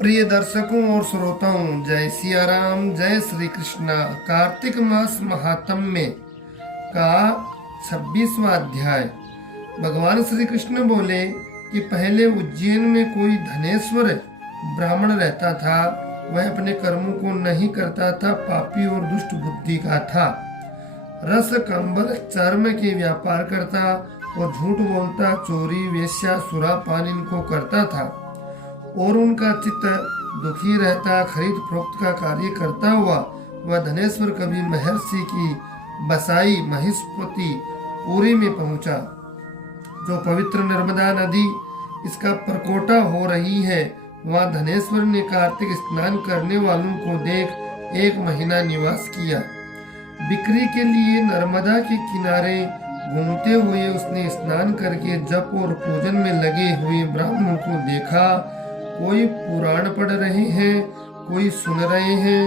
प्रिय दर्शकों और श्रोताओं, जय सिया राम, जय श्री कृष्णा। कार्तिक मास महात्म्य का 26वां अध्याय। भगवान श्री कृष्ण बोले कि पहले उज्जैन में कोई धनेश्वर ब्राह्मण रहता था। वह अपने कर्मों को नहीं करता था, पापी और दुष्ट बुद्धि का था। रस, कंबल, चर्म के व्यापार करता और झूठ बोलता, चोरी, वेश्या, सुरापान इनको करता था और उनका चित्त दुखी रहता। खरीद फरोख्त का कार्य करता हुआ वह धनेश्वर कवि महर्षि की बसाई महिष्मती पुरी में पहुंचा, जो पवित्र नर्मदा नदी इसका परकोटा हो रही है। वहां धनेश्वर ने कार्तिक स्नान करने वालों को देख 1 महीना निवास किया। बिक्री के लिए नर्मदा के किनारे घूमते हुए उसने स्नान करके जप और पूजन में लगे हुए ब्राह्मणों को देखा। कोई पुराण पढ़ रहे हैं, कोई सुन रहे हैं,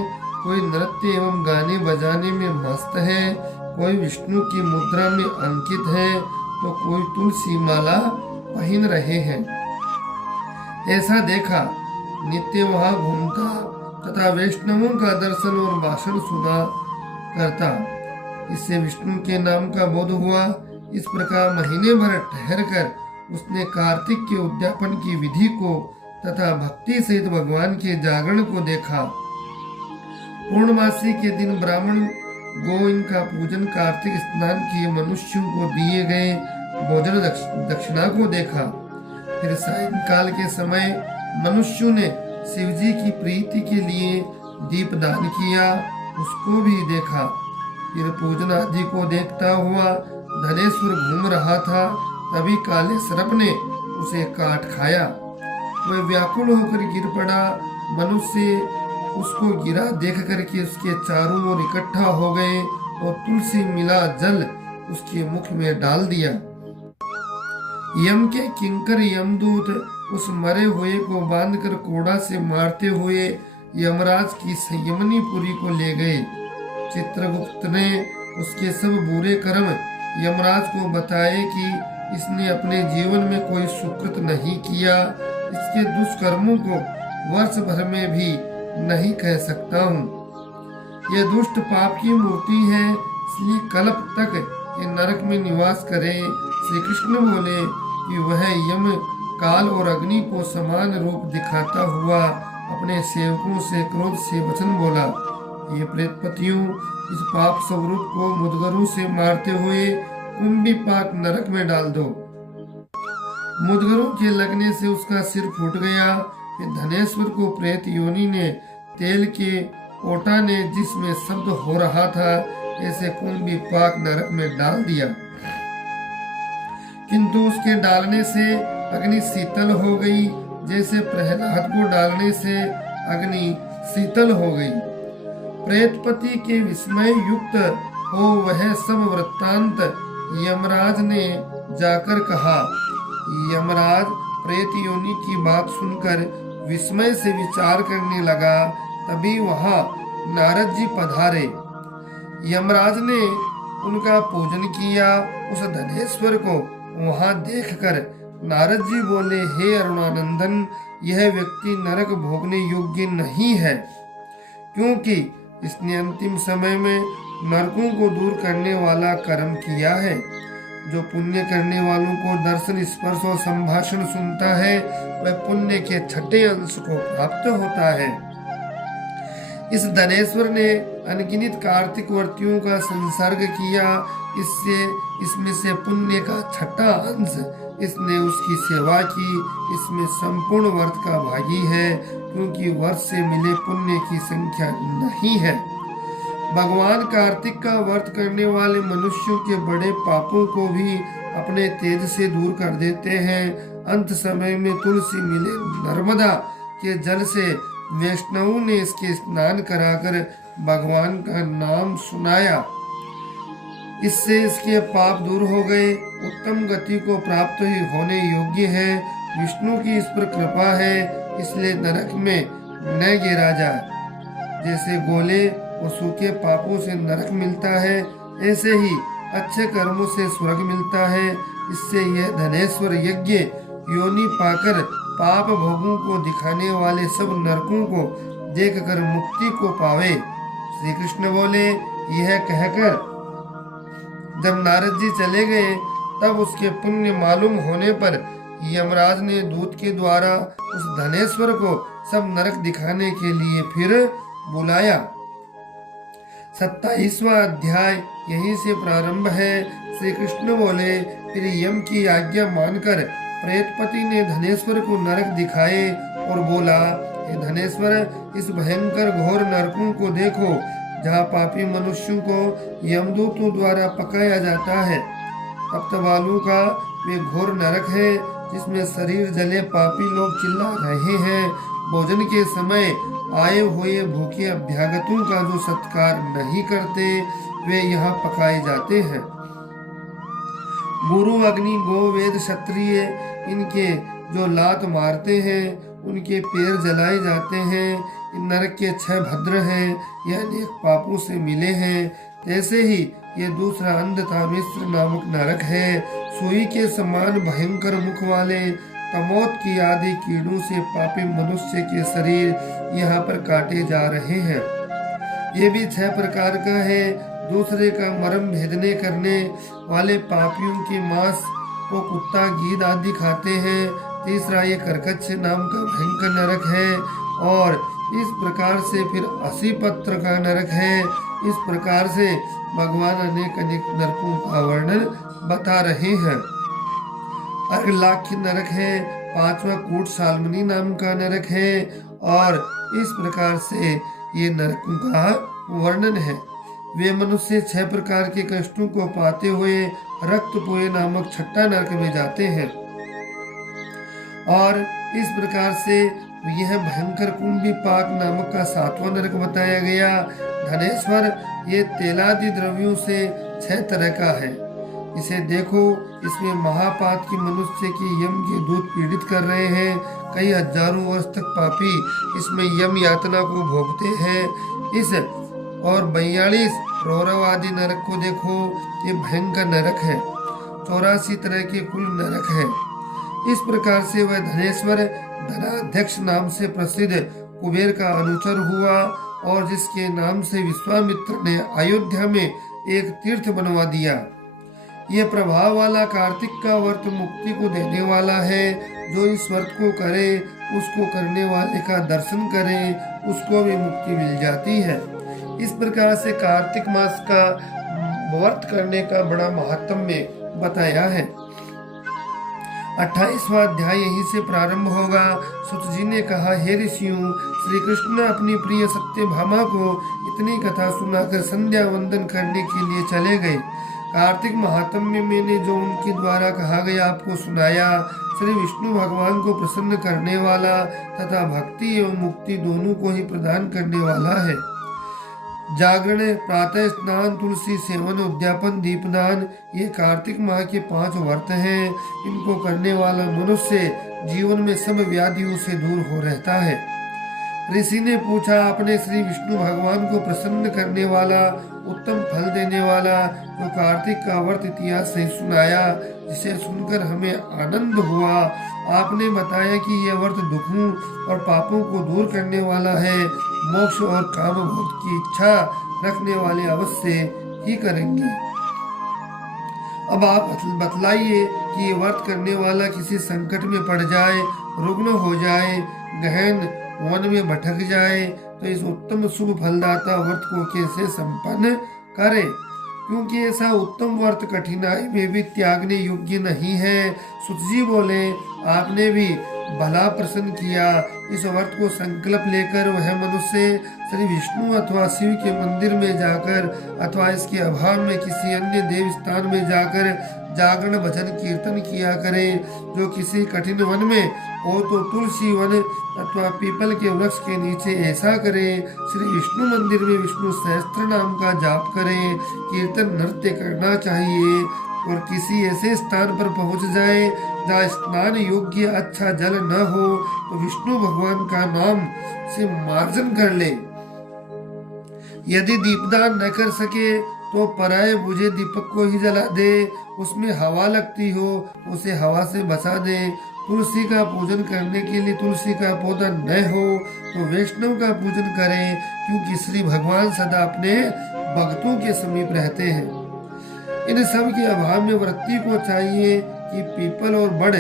कोई नृत्य एवं गाने बजाने में मस्त है, कोई विष्णु की मुद्रा में अंकित है, तो कोई तुलसी माला पहन रहे हैं। ऐसा देखा नित्य वहां घूमता तथा वैष्णवों का दर्शन और भाषण सुना करता। इससे विष्णु के नाम का बोध हुआ। इस प्रकार महीने भर ठहर कर उसने कार्तिक के उद्यापन की विधि को तथा भक्ति सहित भगवान के जागरण को देखा। पूर्णमासी के दिन ब्राह्मण गो इनका पूजन, कार्तिक स्नान किए मनुष्यों को दिए गए भोजन दक्षिणा को देखा। फिर सायंकाल के समय मनुष्यों ने शिवजी की प्रीति के लिए दीप दान किया, उसको भी देखा। फिर पूजन आदि को देखता हुआ धनेश्वर घूम रहा था, तभी काले सर्प ने उसे काट खाया। वह व्याकुल होकर गिर पड़ा। मनुष्य उसको गिरा देख करके उसके चारों ओर इकट्ठा हो गए और तुलसी मिला जल उसके मुख में डाल दिया। यम के किंकर यमदूत उस मरे हुए को बांधकर कोड़ा से मारते हुए यमराज की संयमनी पुरी को ले गए। चित्रगुप्त ने उसके सब बुरे कर्म यमराज को बताए कि इसने अपने जीवन में कोई सुकृत नहीं किया, इसके दुष्कर्मों को वर्ष भर में भी नहीं कह सकता हूँ। यह दुष्ट पाप की मूर्ति है, इसलिए कल्प तक ये नरक में निवास करे। श्री कृष्ण बोले कि वह यम, काल और अग्नि को समान रूप दिखाता हुआ अपने सेवकों से क्रोध से वचन बोला, ये प्रेतपतियों, इस पाप स्वरूप को मुदगरों से मारते हुए कुंभी पाक नरक में डाल दो। मुदगरों के लगने से उसका सिर फूट गया। फिर धनेश्वर को प्रेत योनि ने तेल के ओटा ने जिसमें शब्द हो रहा था ऐसे कुंभी पाक नरक में डाल दिया, किंतु उसके डालने से अग्नि शीतल हो गई, जैसे प्रहलाद को डालने से अग्नि शीतल हो गई। प्रेतपति के विस्मय युक्त हो वह सब वृत्तांत यमराज ने जाकर कहा। यमराज प्रेत योनि की बात सुनकर विस्मय से विचार करने लगा। तभी वहां नारद जी पधारे। यमराज ने उनका पूजन किया। उस धनेश्वर को वहां देखकर नारद जी बोले, हे अरुणानंदन, यह व्यक्ति नरक भोगने योग्य नहीं है, क्योंकि इसने अंतिम समय में नरकों को दूर करने वाला कर्म किया है। जो पुण्य करने वालों को दर्शन, स्पर्श और संभाषण सुनता है, वह पुण्य के 6ठे अंश को प्राप्त होता है। इस धनेश्वर ने अनगिनत कार्तिक वर्तियों का संसर्ग किया, इसमें से पुण्य का 6ठा अंश इसने उसकी सेवा की। इसमें संपूर्ण वर्त का भागी है, क्योंकि वर्ष से मिले पुण्य की संख्या नहीं है। भगवान कार्तिक का व्रत करने वाले मनुष्यों के बड़े पापों को भी अपने तेज से दूर कर देते हैं। अंत समय में तुलसी मिले नर्मदा के जल से वैष्णवों ने इसके स्नान कराकर भगवान का नाम सुनाया। इससे इसके पाप दूर हो गए, उत्तम गति को प्राप्त ही होने योग्य है। विष्णु की इस पर कृपा है, इसलिए नरक में न गिरा जाए। जैसे गोले और सूखे पापों से नरक मिलता है, ऐसे ही अच्छे कर्मों से स्वर्ग मिलता है। इससे यह धनेश्वर यज्ञ योनि पाकर पाप भोगों को दिखाने वाले सब नरकों को देखकर मुक्ति को पावे। श्री कृष्ण बोले। यह कहकर जब नारद जी चले गए तब उसके पुण्य मालूम होने पर यमराज ने दूत के द्वारा उस धनेश्वर को सब नरक दिखाने के लिए फिर बुलाया। 27वां अध्याय यहीं से प्रारंभ है। श्री कृष्ण बोले। फिर यम की आज्ञा मानकर प्रेतपति ने धनेश्वर को नरक दिखाए और बोला, हे धनेश्वर, इस भयंकर घोर नरकों को देखो, जहाँ पापी मनुष्यों को यमदूतों द्वारा पकाया जाता है। तप्त बालू का वे घोर नरक है, जिसमें शरीर जले पापी लोग चिल्ला रहे हैं। भोजन के समय आए हुए भूखे अभ्यागतों का जो सत्कार नहीं करते, वे यहाँ पकाए जाते हैं। गुरु, अग्नि, गो, वेद, क्षत्रिय इनके जो लात मारते हैं, उनके पैर जलाए जाते हैं। इन नरक के 6 भद्र हैं, यह अनेक पापों से मिले हैं। ऐसे ही ये दूसरा अंधतामिश्र नामक नरक है। सुई के समान भयंकर मुख वाले तमोत की आदि कीड़ों से पापी मनुष्य के शरीर यहाँ पर काटे जा रहे हैं। ये भी 6 प्रकार का है। दूसरे का मर्म भेदने करने वाले पापियों के मांस को कुत्ता, गीद आदि खाते हैं। तीसरा ये करकच्छ नाम का भयंकर नरक है। और इस प्रकार से फिर 80 पत्र का नरक है। इस प्रकार से भगवान अनेक अनेक नरकों का वर्णन बता रहे हैं। अर्घलाख्य नरक है। 5वां कूट सालमनी नाम का नरक है। और इस प्रकार से ये नरकों का वर्णन है। वे मनुष्य 6 प्रकार के कष्टों को पाते हुए रक्तपोय नामक 6ठा नरक में जाते हैं। और इस प्रकार से यह भयंकर कुंभी पाक नामक का 7वां नरक बताया गया। धनेश्वर ये तेलादि द्रव्यों से 6 तरह का है। इसे देखो, इसमें महापात की मनुष्य की यम के दूत पीड़ित कर रहे हैं। कई हजारों वर्ष तक पापी इसमें यम यातना को भोगते हैं। इस और 42 रौरव आदि नरक को देखो, ये भयंकर नरक है। 84 तरह के कुल नरक है। इस प्रकार से वह धनेश्वर धनाध्यक्ष नाम से प्रसिद्ध कुबेर का अनुचर हुआ, और जिसके नाम से विश्वामित्र ने अयोध्या में एक तीर्थ बनवा दिया। यह प्रभाव वाला कार्तिक का व्रत मुक्ति को देने वाला है। जो इस व्रत को करे, उसको करने वाले का दर्शन करे, उसको भी मुक्ति मिल जाती है। इस प्रकार से कार्तिक मास का व्रत करने का बड़ा महात्म्य बताया है। 28वां अध्याय यहीं से प्रारंभ होगा। सुत जी ने कहा, हे ऋषियों, श्री कृष्ण अपनी प्रिय सत्यभामा को इतनी कथा सुनाकर संध्या वंदन करने के लिए चले गए। कार्तिक महात्म्य में मैंने जो उनके द्वारा कहा गया आपको सुनाया। श्री विष्णु भगवान को प्रसन्न करने वाला तथा भक्ति एवं मुक्ति दोनों को ही प्रदान करने वाला है। जागरण, प्रातः स्नान, तुलसी सेवन, उद्यापन, दीपदान, ये कार्तिक माह के 5 व्रत हैं। इनको करने वाला मनुष्य जीवन में सब व्याधियों से दूर हो रहता है। ऋषि ने पूछा, आपने श्री विष्णु भगवान को प्रसन्न करने वाला, उत्तम फल देने वाला जो कार्तिक का व्रत इतिहास से सुनाया, जिसे सुनकर हमें आनंद हुआ। आपने बताया कि यह व्रत दुखों और पापों को दूर करने वाला है। मोक्ष और काम भोग की इच्छा रखने वाले अवश्य ही करेंगे। अब आप बतलाइए कि ये व्रत करने वाला किसी संकट में पड़ जाए, रुग्ण हो जाए, गहन वन में भटक जाए, तो इस उत्तम शुभ फलदाता व्रत को कैसे संपन्न करे, क्योंकि ऐसा उत्तम व्रत कठिनाई में भी त्यागने योग्य नहीं है। सुत जी बोले, आपने भी भला प्रसन्न किया। इस व्रत को संकल्प लेकर वह मनुष्य श्री विष्णु अथवा शिव के मंदिर में जाकर अथवा इसके अभाव में किसी अन्य देव स्थान में जाकर जागरण, भजन, कीर्तन किया करे। जो किसी कठिन वन में हो तो तुलसी वन अथवा पीपल के वृक्ष के नीचे ऐसा करे। श्री विष्णु मंदिर में विष्णु सहस्त्र नाम का जाप करे। कीर्तन, नृत्य करना चाहिए। और किसी ऐसे स्थान पर पहुंच जाए जहाँ स्नान योग्य अच्छा जल न हो तो विष्णु भगवान का नाम से मार्जन कर ले। यदि दीपदान न कर सके तो पराये बुझे दीपक को ही जला दे। उसमें हवा लगती हो उसे हवा से बचा दे। तुलसी का पूजन करने के लिए तुलसी का पौधा न हो तो वैष्णव का पूजन करें, क्योंकि श्री भगवान सदा अपने भक्तों के समीप रहते हैं। इन सब के अभाव में व्यक्ति को चाहिए कि पीपल और बड़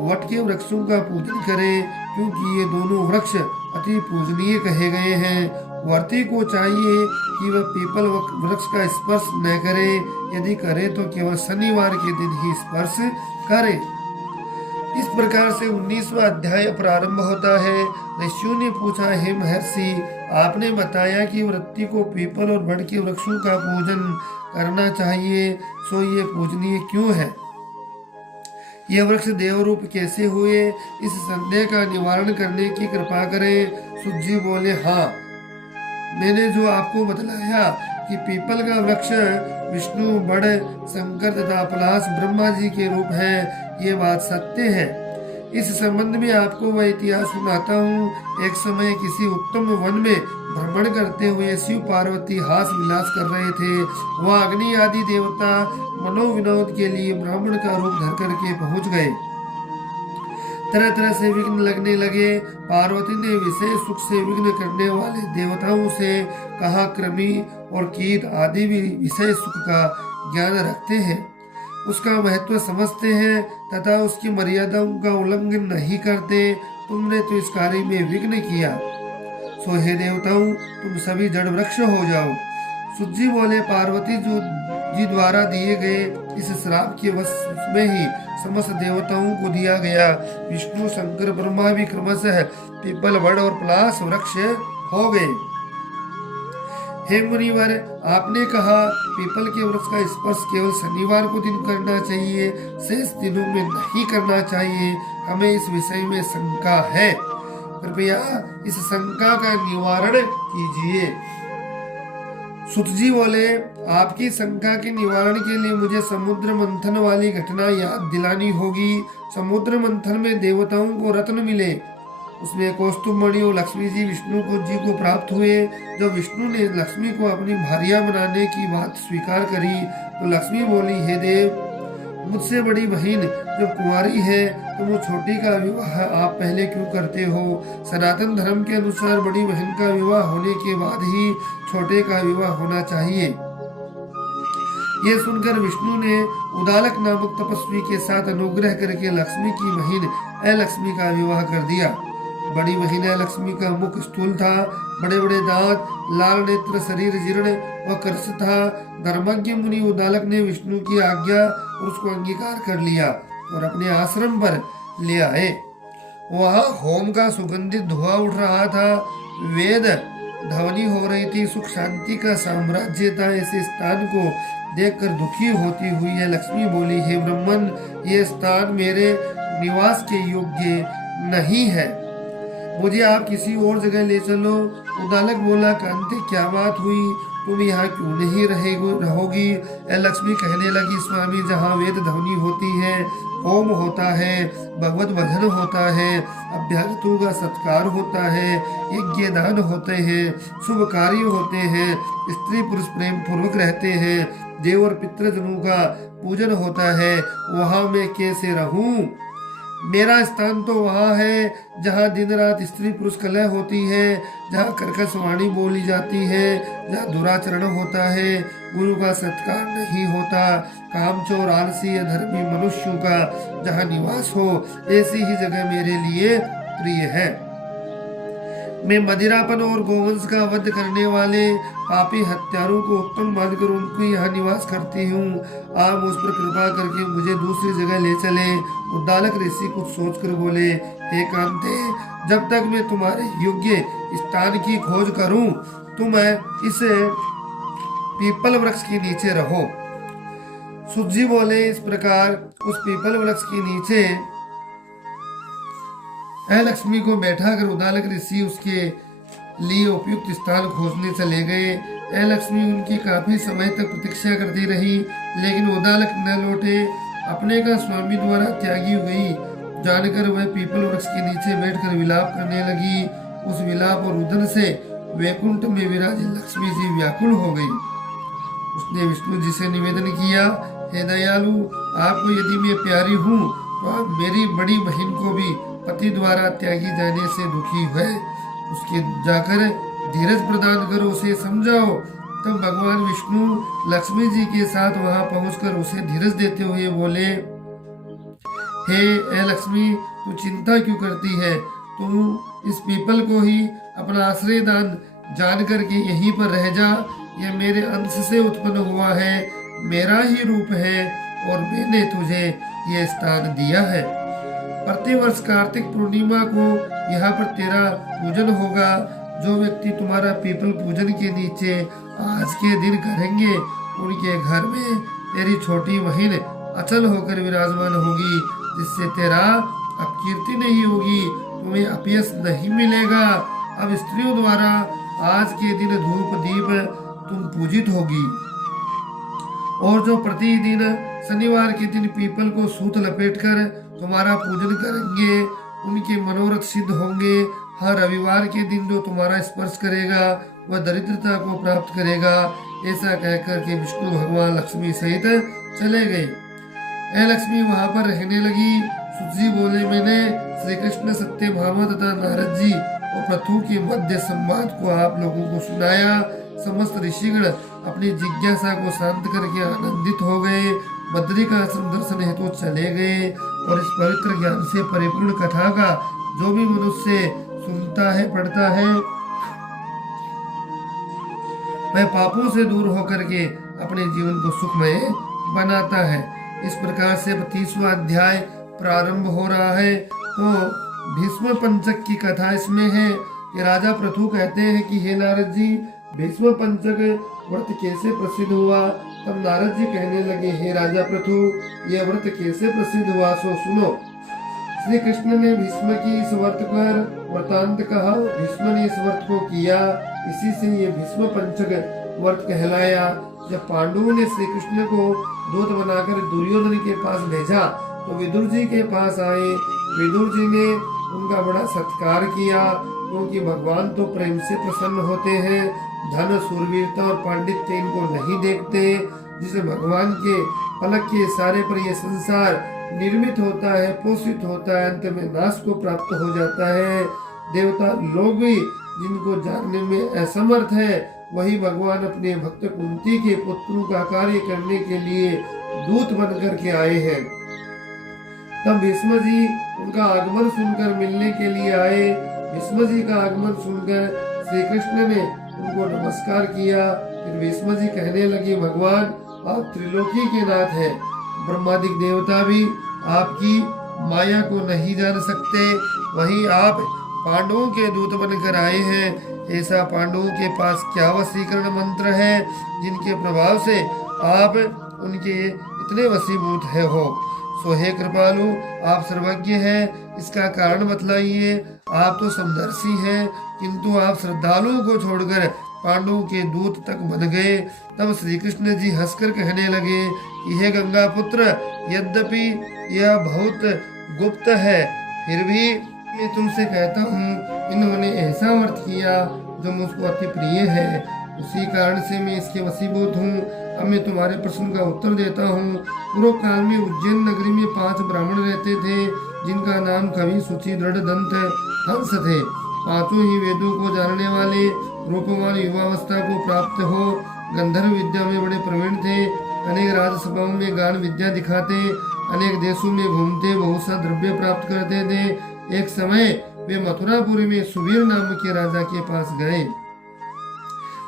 वट के वृक्षों का पूजन करे, क्योंकि ये दोनों वृक्ष अति पूजनीय कहे गए हैं। वर्ती को चाहिए कि वह पीपल वृक्ष का स्पर्श न करे, यदि करे तो केवल शनिवार के दिन ही स्पर्श करे। इस प्रकार से 19वां अध्याय प्रारंभ होता है। ऋषियों ने पूछा, हे महर्षि, आपने बताया कि वृत्ति को पीपल और बड़ के वृक्षों का पूजन करना चाहिए, सो ये पूजनीय क्यों है? ये वृक्ष देवरूप कैसे हुए? इस संदेह का निवारण करने की कृपा करें। सूत जी बोले, हाँ, मैंने जो आपको बतलाया कि पीपल का वृक्ष विष्णु, बड़, शंकर तथा पलाश ब्रह्मा जी के रूप है, ये बात सत्य है। इस संबंध में आपको वह इतिहास सुनाता हूँ। एक समय किसी उत्तम वन में भ्रमण करते हुए शिव पार्वती हास विलास कर रहे थे। वह अग्नि आदि देवता मनोविनोद के लिए ब्राह्मण का रूप धर करके पहुंच गए। तरह तरह से विघ्न लगने लगे। पार्वती ने विशेष सुख से विघ्न करने वाले देवताओं से कहा, कृमि और कीट आदि भी विशेष सुख का ज्ञान रखते हैं, उसका महत्व समझते हैं तथा उसकी मर्यादाओं का उल्लंघन नहीं करते। तुमने तो इस कार्य में विघ्न किया, सो हे देवताओं, तुम सभी जड़ वृक्ष हो जाओ। सूत जी बोले, पार्वती जी द्वारा दिए गए इस श्राप के वश में ही समस्त देवताओं को दिया गया। विष्णु, शंकर, ब्रह्मा भी क्रमशः पीपल, बड़ और पलाश वृक्ष हो गए। हे मुनिवर, आपने कहा पीपल के वृक्ष का स्पर्श केवल शनिवार को दिन करना चाहिए, शेष दिनों में नहीं करना चाहिए। हमें इस विषय में शंका है, कृपया इस शंका का निवारण कीजिए। सूत जी बोले, आपकी शंका के निवारण के लिए मुझे समुद्र मंथन वाली घटना याद दिलानी होगी। समुद्र मंथन में देवताओं को रत्न मिले, उसमें कौस्तुभ मणि और लक्ष्मी जी विष्णु को प्राप्त हुए। जब विष्णु ने लक्ष्मी को अपनी भार्या बनाने की बात स्वीकार करी तो लक्ष्मी बोली, हे देव, मुझसे बड़ी बहन जो कुंवारी है, तो वो छोटी का विवाह आप पहले क्यों करते हो? सनातन धर्म के अनुसार बड़ी बहन का विवाह होने के बाद ही छोटे का विवाह होना चाहिए। ये सुनकर विष्णु ने उदालक नामक तपस्वी के साथ अनुग्रह करके लक्ष्मी की बहन अलक्ष्मी का विवाह कर दिया। बड़ी बहन लक्ष्मी का मुख स्थूल था, बड़े बड़े दांत, लाल नेत्र, शरीर जीर्ण व कर्ष था। धर्मज्ञ मुनि उदालक ने विष्णु की आज्ञा और उसको अंगीकार कर लिया और अपने आश्रम पर ले आए। वहाँ होम का सुगंधित धुआं उठ रहा था, वेद ध्वनि हो रही थी, सुख शांति का साम्राज्य था। ऐसे स्थान को देखकर दुखी होती हुई है लक्ष्मी बोली, हे ब्रह्मन, ये स्थान मेरे निवास के योग्य नहीं है, मुझे आप किसी और जगह ले चलो। उदालक बोला, कांते, क्या बात हुई? तुम यहाँ क्यों नहीं रहोगी? लक्ष्मी कहने लगी, स्वामी, जहाँ वेद ध्वनि होती है, होम होता है, भगवत भजन होता है, अभ्यागतों का सत्कार होता है, यज्ञ दान होते हैं, शुभ कार्य होते हैं, स्त्री पुरुष प्रेम पूर्वक रहते हैं, देव और पितृजनों का पूजन होता है, वहाँ मैं कैसे रहूं? मेरा स्थान तो वहाँ है जहाँ दिन रात स्त्री पुरुष कलह होती है, जहाँ कर्कश वाणी बोली जाती है, जहाँ दुराचरण होता है, गुरु का सत्कार नहीं होता, कामचोर, आलसी, अधर्मी मनुष्यों का जहाँ निवास हो, ऐसी ही जगह मेरे लिए प्रिय है। मैं मदिरापन और गोवंश का वध करने वाले पापी हत्यारों को उत्तम मानकर उनके यहाँ निवास करती हूँ। आप उस पर कृपा करके मुझे दूसरी जगह ले चले। उद्दालक ऋषि कुछ सोचकर बोले, हे कांते, जब तक मैं तुम्हारे योग्य स्थान की खोज करूं, तुम इस पीपल वृक्ष के नीचे रहो। सूत जी बोले, इस प्रकार उस पीपल वृक्ष के नीचे लक्ष्मी को बैठा कर उदालक ऋषि उसके लिए उपयुक्त स्थान खोजने चले गए। लक्ष्मी उनकी काफी समय तक प्रतीक्षा करती रही, लेकिन उदालक न लौटे। अपने का स्वामी द्वारा त्यागी हुई जानकर वह पीपल वृक्ष के नीचे बैठकर विलाप करने लगी। उस विलाप और रुदन से वैकुंठ में विराज लक्ष्मी जी व्याकुल हो गई। उसने विष्णु जी से निवेदन किया, हे दयालु, आपको यदि मैं प्यारी हूँ मेरी बड़ी बहन को भी पति द्वारा त्यागी जाने से दुखी है, उसके जाकर धीरज प्रदान करो, उसे समझाओ। तब भगवान विष्णु लक्ष्मी जी के साथ वहां पहुंचकर उसे धीरज देते हुए बोले, हे ए लक्ष्मी, तू चिंता क्यों करती है? तू इस पीपल को ही अपना आश्रय दान जान करके यहीं पर रह जा। यह मेरे अंश से उत्पन्न हुआ है, मेरा ही रूप है और मैंने तुझे यह स्थान दिया है। प्रतिवर्ष कार्तिक पूर्णिमा को यहाँ पर तेरा पूजन होगा। जो व्यक्ति तुम्हारा पीपल पूजन के नीचे आज के दिन करेंगे, उनके घर में तेरी छोटी बहन अचल होकर विराजमान होगी, जिससे तेरा अपकीर्ति नहीं होगी, तुम्हें अपयश नहीं मिलेगा। अब स्त्रियों द्वारा आज के दिन धूप दीप तुम पूजित होगी। और जो प्रतिदिन शनिवार के दिन पीपल को सूत लपेटकर तुम्हारा पूजन करेंगे, उनके मनोरथ सिद्ध होंगे। हर रविवार के दिन जो तुम्हारा स्पर्श करेगा वह दरिद्रता को प्राप्त करेगा। ऐसा कहकर के विष्णु भगवान लक्ष्मी सहित चले गए। ए लक्ष्मी वहां पर रहने लगी। सुत जी बोले, मैंने श्री कृष्ण, सत्यभामा तथा नारद जी और पृथु के मध्य संवाद को आप लोगों को सुनाया। समस्त ऋषिगण अपनी जिज्ञासा को शांत करके आनंदित हो गए। बद्री का आश्रम दर्शन हेतु चले गए और इस पवित्र ज्ञान से परिपूर्ण कथा का जो भी मनुष्य सुनता है, पढ़ता है, वह पापों से दूर होकर के अपने जीवन को सुखमय बनाता है। इस प्रकार से 32वां अध्याय प्रारंभ हो रहा है। तो भीष्म पंचक की कथा इसमें है कि राजा पृथु कहते हैं कि हे नारद जी, भीष्म पंचक व्रत कैसे प्रसिद्ध हुआ? तब नारद जी कहने लगे, हे राजा पृथु, यह व्रत कैसे प्रसिद्ध हुआ सो सुनो। श्री कृष्ण ने भीष्म की इस व्रत पर वृतांत कहा। भीष्म ने इस व्रत को किया, इसी से ये भीष्म पंचक व्रत कहलाया। जब पांडवों ने श्री कृष्ण को दूत बनाकर दुर्योधन के पास भेजा तो विदुर जी के पास आए। विदुर जी ने उनका बड़ा सत्कार किया, क्योंकि भगवान तो प्रेम से प्रसन्न होते हैं। धन, शूरवीरता और पांडित्य इनको नहीं देखते। जिसे भगवान के पलक के इशारे पर यह संसार निर्मित होता है, पोषित होता है, अंत में नाश को प्राप्त हो जाता है। देवता लोग भी जिनको जानने में असमर्थ है, वही भगवान अपने भक्त कुंती के पुत्रों का कार्य करने के लिए दूत बनकर के आए हैं। तब भीष्म जी उनका आगमन सुनकर मिलने के लिए आए। भीष्म जी का आगमन सुनकर श्री कृष्ण ने उनको नमस्कार किया। फिर भीष्म जी कहने लगे, भगवान आप त्रिलोकी के नाथ हैं, ब्रह्मादिक देवता भी आपकी माया को नहीं जान सकते। वहीं आप पांडवों के दूत बनकर आए हैं। ऐसा पांडवों के पास क्या वशीकरण मंत्र है जिनके प्रभाव से आप उनके इतने वशीभूत है हो? सो हे कृपालु, आप सर्वज्ञ हैं, इसका कारण बतलाइए। आप तो समदर्शी हैं, किंतु आप श्रद्धालुओं को छोड़कर पांडवों के दूत तक बन गए। तब श्री कृष्ण जी हंसकर कहने लगे कि हे गंगा पुत्र, यद्यपि यह बहुत गुप्त है, फिर भी मैं तुमसे कहता हूँ, इन्होंने ऐसा व्रत किया जो मुझको अति प्रिय है, उसी कारण से मैं इसके वशीभूत हूँ। अब मैं तुम्हारे प्रश्न का उत्तर देता हूँ। पूर्व काल में उज्जैन नगरी में 5 ब्राह्मण रहते थे, जिनका नाम कवि, सूची, दृढ़ दंत, हंस थे। पांचों ही वेदों को जानने वाले, रूपवान, युवावस्था को प्राप्त हो, गंधर्व विद्या में बड़े प्रवीण थे। अनेक राजसभाओं में गान विद्या दिखाते, अनेक देशों में घूमते, बहुत सा द्रव्य प्राप्त करते थे। एक समय वे मथुरापुरी में सुवीर नाम के राजा के पास गए।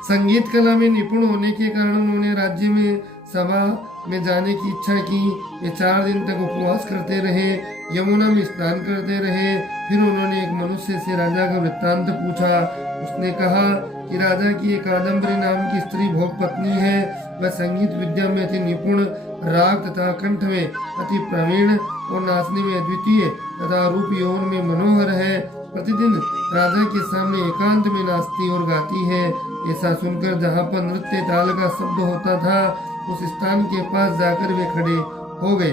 संगीत कला में निपुण होने के कारण उन्होंने राज्य में सभा में जाने की इच्छा की। वे 4 दिन तक उपवास करते रहे, यमुना में स्नान करते रहे। फिर उन्होंने एक मनुष्य से राजा का वृत्तांत पूछा। उसने कहा कि राजा की एक कादम्बरी नाम की स्त्री भोग पत्नी है। वह संगीत विद्या में अति निपुण, राग तथा कंठ में अति प्रवीण और नाचने में अद्वितीय तथा रूप यौवन में मनोहर है। प्रतिदिन राजा के सामने एकांत में नाचती और गाती है। ऐसा सुनकर जहाँ पर नृत्य ताल का शब्द होता था, उस स्थान के पास जाकर वे खड़े हो गए।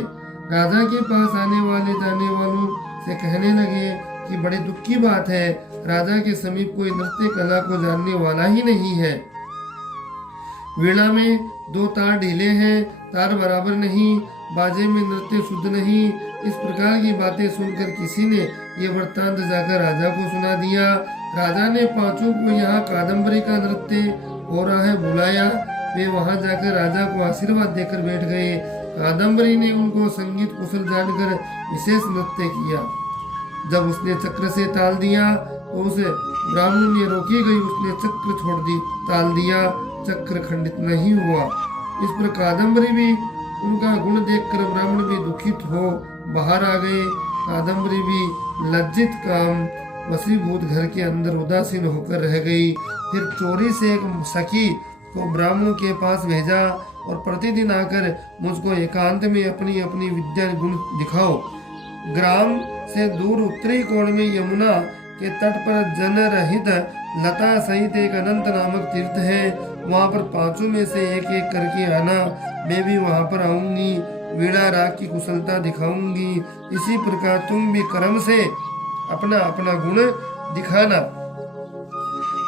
राजा के पास आने वाले जाने वालों से कहने लगे कि बड़े दुख की बात है, राजा के समीप कोई नृत्य कला को जानने वाला ही नहीं है। वीणा में 2 तार ढीले हैं, तार बराबर नहीं, बाजे में नृत्य शुद्ध नहीं, इस प्रकार की बातें सुनकर किसी ने ये वृत्तांत जाकर राजा को सुना दिया। राजा ने पांचों को यहाँ कादम्बरी का नृत्य हो रहा है बुलाया। वे वहां जाकर राजा को आशीर्वाद देकर बैठ गए। कादम्बरी ने उनको संगीत कुशल जानकर विशेष नृत्य किया। जब उसने चक्र से ताल दिया तो उसे ब्राह्मण ने रोकी गई, उसने चक्र छोड़ दी, ताल दिया, चक्र खंडित नहीं हुआ। इस पर कादम्बरी भी उनका गुण देखकर ब्राह्मण भी दुखित हो बाहर आ गए। कादम्बरी भी लज्जित काम वशीभूत घर के अंदर उदासीन होकर रह गई। फिर चोरी से एक सखी को ब्राह्मणों के पास भेजा और प्रतिदिन आकर मुझको एकांत में अपनी अपनी विद्या गुण दिखाओ। ग्राम से दूर उत्तरी कोण में यमुना के तट पर जन रहित लता सहित एक अनंत नामक तीर्थ है। वहाँ पर पांचों में से एक एक करके आना। मैं भी वहाँ पर आऊंगी, वीणा राग की कुशलता दिखाऊंगी। इसी प्रकार तुम भी कर्म से अपना अपना गुण दिखाना।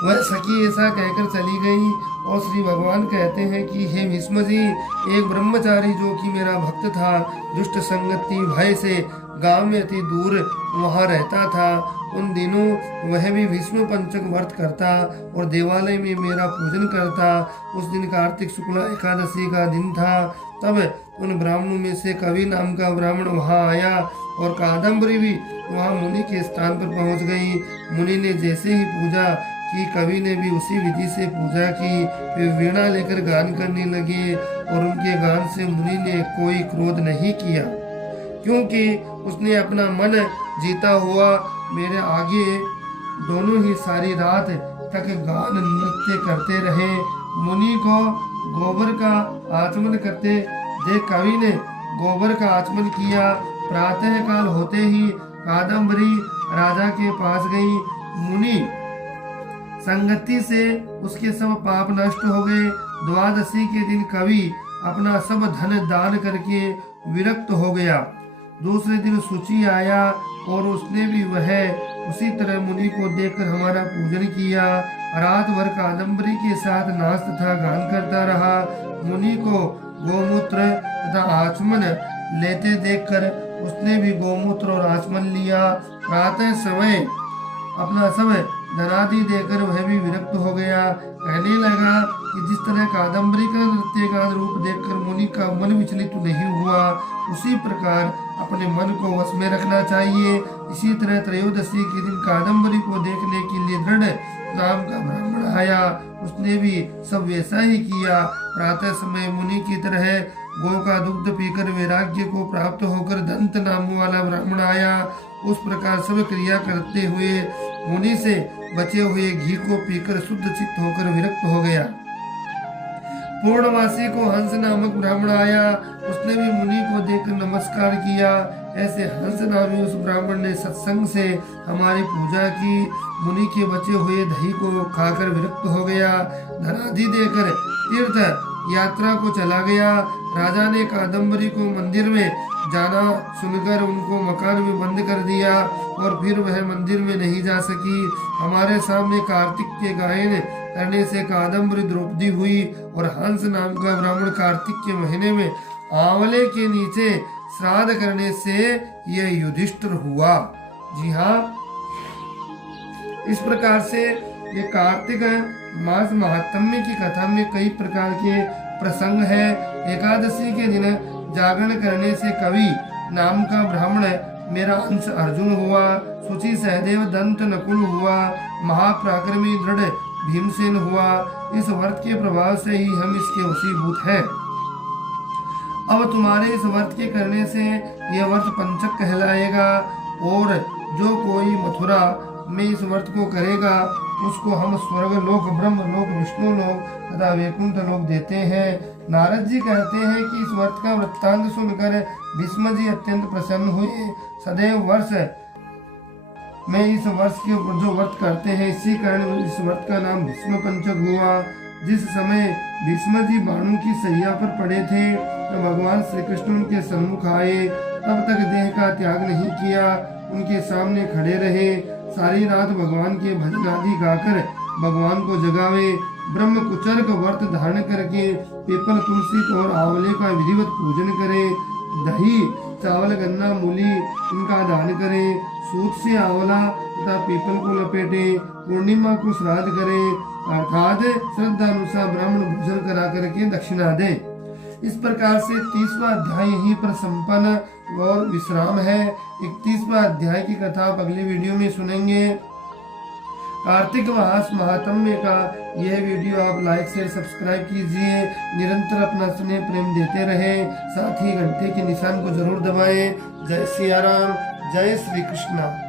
वह सखी ऐसा कहकर चली गई और श्री भगवान कहते हैं कि हे भीष्म जी, एक ब्रह्मचारी जो कि मेरा भक्त था, दुष्ट संगति भय से गांव में अति दूर वहां रहता था। उन दिनों वह भी भीष्म पंचक व्रत करता और देवालय में मेरा पूजन करता। उस दिन कार्तिक शुक्ला एकादशी का दिन था। तब उन ब्राह्मणों में से कवि नाम का ब्राह्मण वहां आया और कादम्बरी भी वहां मुनि के स्थान पर पहुंच गई। मुनि ने जैसे ही पूजा कि कवि ने भी उसी विधि से पूजा की। वे वीणा लेकर गान करने लगे और उनके गान से मुनि ने कोई क्रोध नहीं किया, क्योंकि उसने अपना मन जीता हुआ मेरे आगे दोनों ही सारी रात तक गान नृत्य करते रहे। मुनि को गोबर का आचमन करते देख कवि ने गोबर का आचमन किया। प्रातः काल होते ही कादम्बरी राजा के पास गई। मुनि संगति से उसके सब पाप नष्ट हो गए। द्वादशी के दिन कवि अपना सब धन दान करके विरक्त हो गया। दूसरे दिन सूची आया और उसने भी वह उसी तरह मुनि को देखकर हमारा पूजन किया। रात भर कादम्बरी के साथ नाच तथा गान करता रहा। मुनि को गोमूत्र तथा आचमन लेते देखकर उसने भी गोमूत्र और आचमन लिया। प्रातः समय अपना सब धनादि देकर वह भी विरक्त हो गया। कहने लगा कि जिस तरह कादम्बरी का नृत्य का रूप देखकर मुनि का मन विचलित नहीं हुआ, उसी प्रकार अपने मन को वश में रखना चाहिए। इसी तरह त्रयोदशी के दिन कादम्बरी को देखने के लिए दृढ़ नाम का ब्राह्मण आया। उसने भी सब वैसा ही किया। प्रातः समय मुनि की तरह गौ का दुग्ध पीकर वैराग्य को प्राप्त होकर दंत नाम वाला ब्राह्मण आया। उस प्रकार सब क्रिया करते हुए मुनि से बचे हुए घी को पीकर शुद्ध चित्त होकर विरक्त हो गया। पूर्णवासी को हंस नामक ब्राह्मण आया। उसने भी मुनि को देखकर नमस्कार किया। ऐसे हंस नामी उस ब्राह्मण ने सत्संग से हमारी पूजा की। मुनि के बचे हुए दही को खाकर विरक्त हो गया। धनादि देकर तीर्थ यात्रा को चला गया। राजा ने कादम्बरी को मंदिर में जाना सुनकर उनको मकान में बंद कर दिया और फिर वह मंदिर में नहीं जा सकी। हमारे सामने कार्तिक के गायन करने से कादम्बरी द्रौपदी हुई और हंस नाम का ब्राह्मण कार्तिक के महीने में आंवले के नीचे श्राद्ध करने से यह युधिष्ठिर हुआ। जी हाँ, इस प्रकार से ये कार्तिक मास महात्म्य की कथा में कई प्रकार के प्रसंग है। एकादशी के दिन जागरण करने से कवि नाम का ब्राह्मण मेरा अंश अर्जुन हुआ। सूची सहदेव दंत नकुल हुआ। महापराक्रमी दृढ़ भीमसेन हुआ। इस व्रत के प्रभाव से ही हम इसके वशीभूत हैं। अब तुम्हारे इस व्रत के करने से यह व्रत पंचक कहलाएगा और जो कोई मथुरा में इस व्रत को करेगा उसको हम स्वर्ग लोक, ब्रह्म लोक, विष्णु लोक तथा वैकुंठ लोक देते हैं। नारद जी कहते हैं कि इस व्रत का वृत्तांत सुनकर भीष्म जी अत्यंत प्रसन्न हुए। सदैव वर्ष में इस वर्ष के जो व्रत करते हैं, इसी कारण इस व्रत का नाम भीष्म पंचक हुआ। जिस समय भीष्म जी बाणों की सैया पर पड़े थे तो भगवान श्री कृष्ण उनके सम्मुख आए। तब तक देह का त्याग नहीं किया, उनके सामने खड़े रहे। सारी रात भगवान के भजन आदि गाकर भगवान को जगावे। ब्रह्म कुचर्क व्रत धारण करके पीपल, तुलसी और आंवले का विधिवत पूजन करे। दही चावल गन्ना मूली इनका दान करें, सूत से आंवला तथा पीपल को लपेटे, पूर्णिमा को श्राद्ध करें अर्थात श्रद्धा अनुसार ब्राह्मण भोजन करा करके दक्षिणा दें। इस प्रकार से 30वां अध्याय यहीं पर संपन्न और विश्राम है। 31वां अध्याय की कथा आप अगली वीडियो में सुनेंगे। कार्तिक मास महात्म्य का यह वीडियो आप लाइक शेयर सब्सक्राइब कीजिए, निरंतर अपना स्नेह प्रेम देते रहे, साथ ही घंटे के निशान को जरूर दबाएं। जय सिया राम, जय श्री कृष्णा।